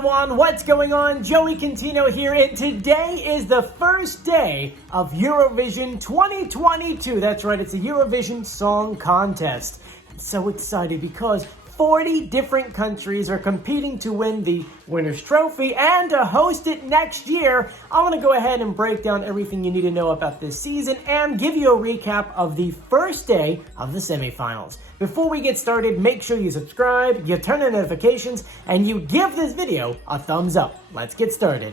everyone, what's going on? Joey Contino here, and today is the first day of Eurovision 2022. That's right, it's the Eurovision Song Contest. I'm so excited because 40 different countries are competing to win the winner's trophy and to host it next year. I'm going to go ahead and break down everything you need to know about this season and give you a recap of the first day of the semifinals. Before we get started, make sure you subscribe, you turn on notifications, and you give this video a thumbs up. Let's get started.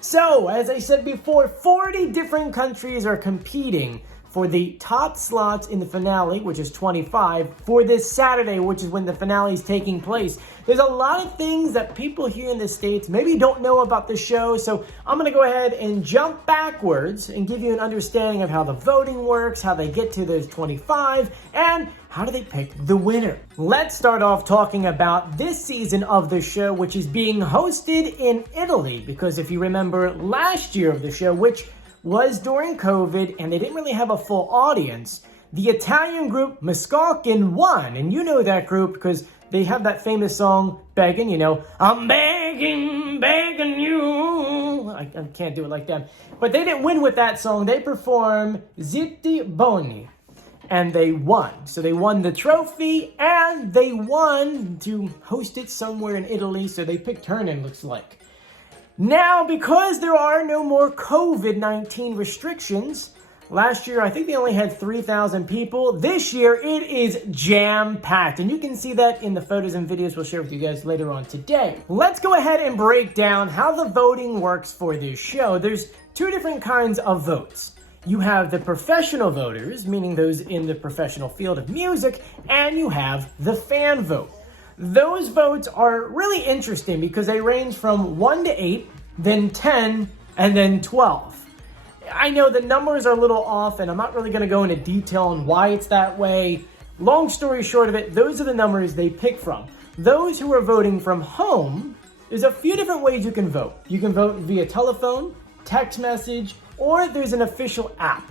So, as I said before, 40 different countries are competing for the top slots in the finale, which is 25, for this Saturday, which is when the finale is taking place. There's a lot of things that people here in the States maybe don't know about the show, so I'm going to go ahead and jump backwards and give you an understanding of how the voting works, how they get to those 25, and how do they pick the winner. Let's start off talking about this season of the show, which is being hosted in Italy, because if you remember last year of the show, which was during COVID and they didn't really have a full audience, the Italian group Måneskin won. And you know that group because they have that famous song, Beggin, you know, I'm begging, begging you. I can't do it like that. But they didn't win with that song. They performed Zit-Te Bone-EE. And they won. So they won the trophy and they won to host it somewhere in Italy. So they picked Hernan, looks like. Now, because there are no more COVID-19 restrictions, last year I think they only had 3,000 people. This year it is jam-packed, and you can see that in the photos and videos we'll share with you guys later on today. Let's go ahead and break down how the voting works for this show. There's two different kinds of votes. You have the professional voters, meaning those in the professional field of music, and you have the fan vote. Those votes are really interesting because they range from 1 to 8, then 10, and then 12. I know the numbers are a little off, and I'm not really going to go into detail on why it's that way. Long story short of it, those are the numbers they pick from. Those who are voting from home, there's a few different ways you can vote. You can vote via telephone, text message, or there's an official app.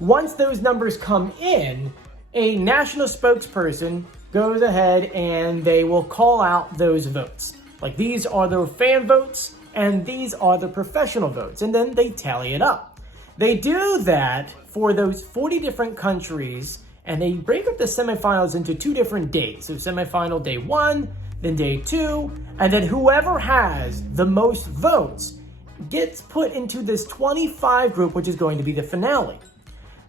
Once those numbers come in, a national spokesperson goes ahead and they will call out those votes. Like, these are the fan votes and these are the professional votes, and then they tally it up. They do that for those 40 different countries, and they break up the semifinals into 2 different days. So semifinal day 1, then day 2, and then whoever has the most votes gets put into this 25 group, which is going to be the finale.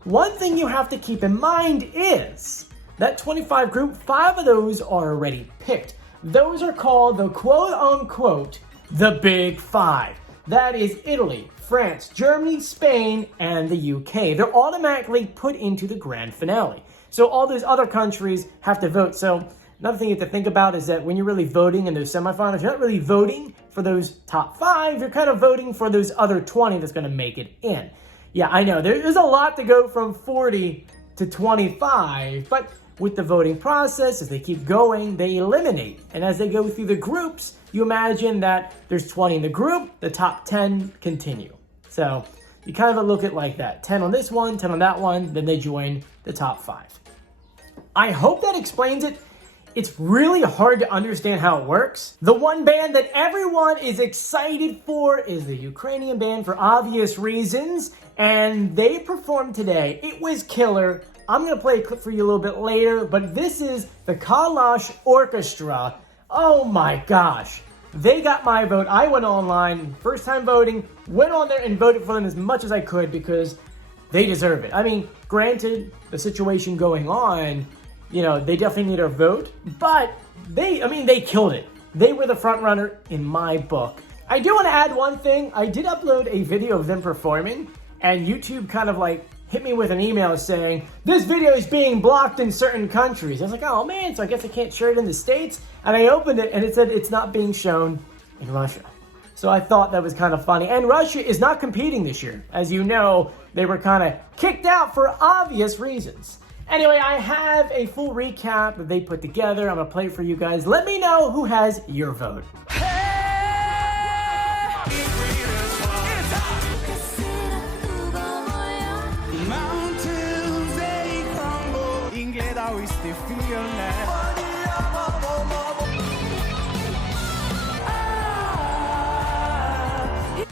One thing you have to keep in mind is that 25 group, 5 of those are already picked. Those are called the quote-unquote the Big Five. That is Italy, France, Germany, Spain, and the UK. They're automatically put into the grand finale. So all those other countries have to vote. So another thing you have to think about is that when you're really voting in those semifinals, you're not really voting for those top 5. You're kind of voting for those other 20 that's going to make it in. Yeah, I know. There's a lot to go from 40 to 25, but with the voting process, as they keep going, they eliminate. And as they go through the groups, you imagine that there's 20 in the group, the top 10 continue. So you kind of look at it like that. 10 on this one, 10 on that one, then they join the top 5. I hope that explains it. It's really hard to understand how it works. The one band that everyone is excited for is the Ukrainian band, for obvious reasons, and they performed today. It was killer. I'm going to play a clip for you a little bit later, but this is the Kalush Orchestra. Oh my gosh. They got my vote. I went online, first time voting, went on there and voted for them as much as I could because they deserve it. I mean, granted, the situation going on, you know, they definitely need our vote, but they killed it. They were the front runner in my book. I do want to add one thing. I did upload a video of them performing, and YouTube kind of like hit me with an email saying, this video is being blocked in certain countries. I was like, oh man, so I guess I can't share it in the States? And I opened it and it said it's not being shown in Russia. So I thought that was kind of funny. And Russia is not competing this year. As you know, they were kind of kicked out for obvious reasons. Anyway, I have a full recap that they put together. I'm going to play it for you guys. Let me know who has your vote. Mountains, they crumble. In Gledau is the fearless.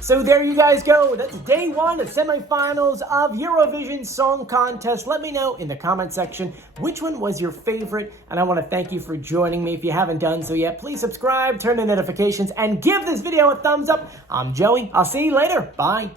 So there you guys go. That's day one of semifinals of Eurovision Song Contest. Let me know in the comment section which one was your favorite. And I want to thank you for joining me. If you haven't done so yet, please subscribe, turn on notifications, and give this video a thumbs up. I'm Joey. I'll see you later. Bye.